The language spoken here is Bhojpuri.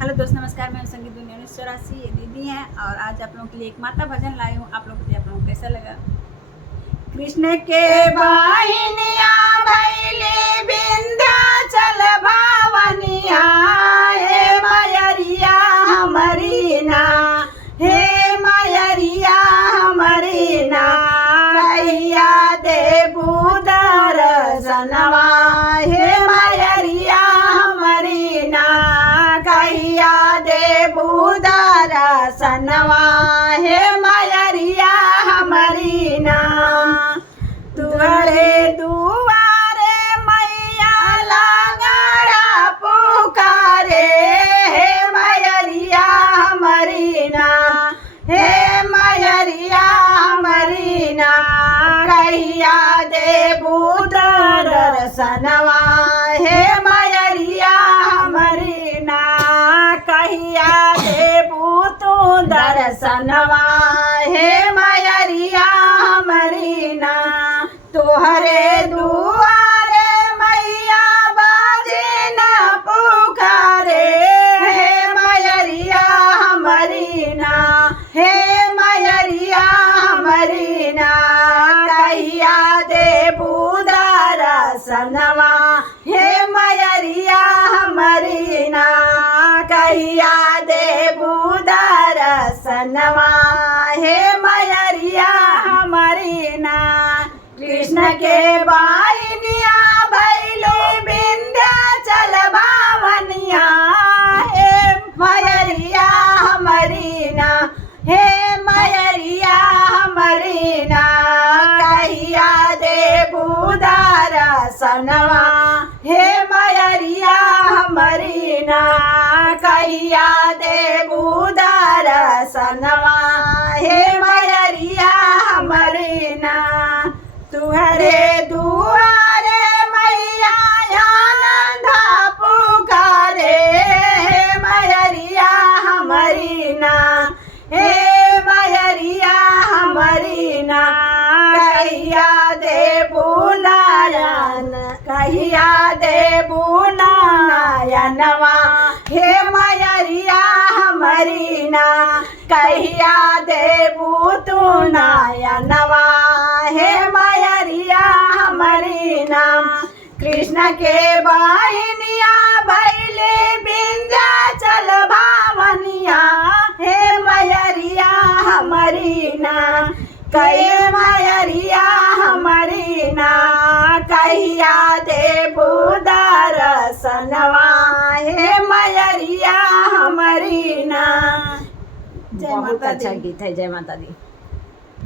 हेलो दोस्त, नमस्कार। मैं संगीत दुनिया 1984, ये दीदी हैं और आज आप लोगों के लिए एक माता भजन लाई हूँ। आप लोगों के लिए, आप लोगों को कैसा लगा? कृष्ण के बाहिनिया भैले विंध्याचल भावनिया, हे मयरिया हमारी ना, हे मयरिया हमारी ना, कहिया देबू दर्शनवा, हे मयरिया हमारी ना, कहिया देबू दर्शनवा, हे मयरिया हमारी ना। तुहरे दुआरे मैया लागड़ा पुकारे, हे मयरिया हमारी ना, हे मयरिया हमारी ना, कहिया देबू दर्शनवा, हे मयरिया हमारी ना, कहिया देबू तू दर्शनवा, हे मयरिया हमारी ना। तोहरे दुआरे मैया बाजे न पुकारे, हे मयरिया हमारी ना, हे मयरिया हमारी ना, कहिया देबू दर्शनवा, हे मयरिया हमारी ना, कहिया देबू दर्शनवा, हे मयरिया हमारी ना। कृष्ण के बाहिनिया भैले विंध्याचल भावनिया, हे मयरिया हमारी ना, हे मयरिया हमारी ना, कहिया देबू दर्शनवा, हे मयरिया हमारी ना, कहिया देबू दर्शनवा, हे मयरिया हमारी ना। तुहरे दुआरे मैया आनंद पुकारे, हे मयरिया हमारी ना, हे मयरिया हमारी ना, कहिया देबू नयन, कहिया देबू नयनवा, हे मयरिया हमारी ना, कहिया देबू तू नयनवा, हे मयरिया हमारी ना। कृष्ण के बाहिनिया भैले विंध्याचल भावनिया, हे मयरिया हमारी ना, कहे मयरिया हमारी ना, कहिया देबू दर्शनवा, हे मयरिया हमारी ना। जय माता दी। बहुत अच्छा गीत है। जय माता दी।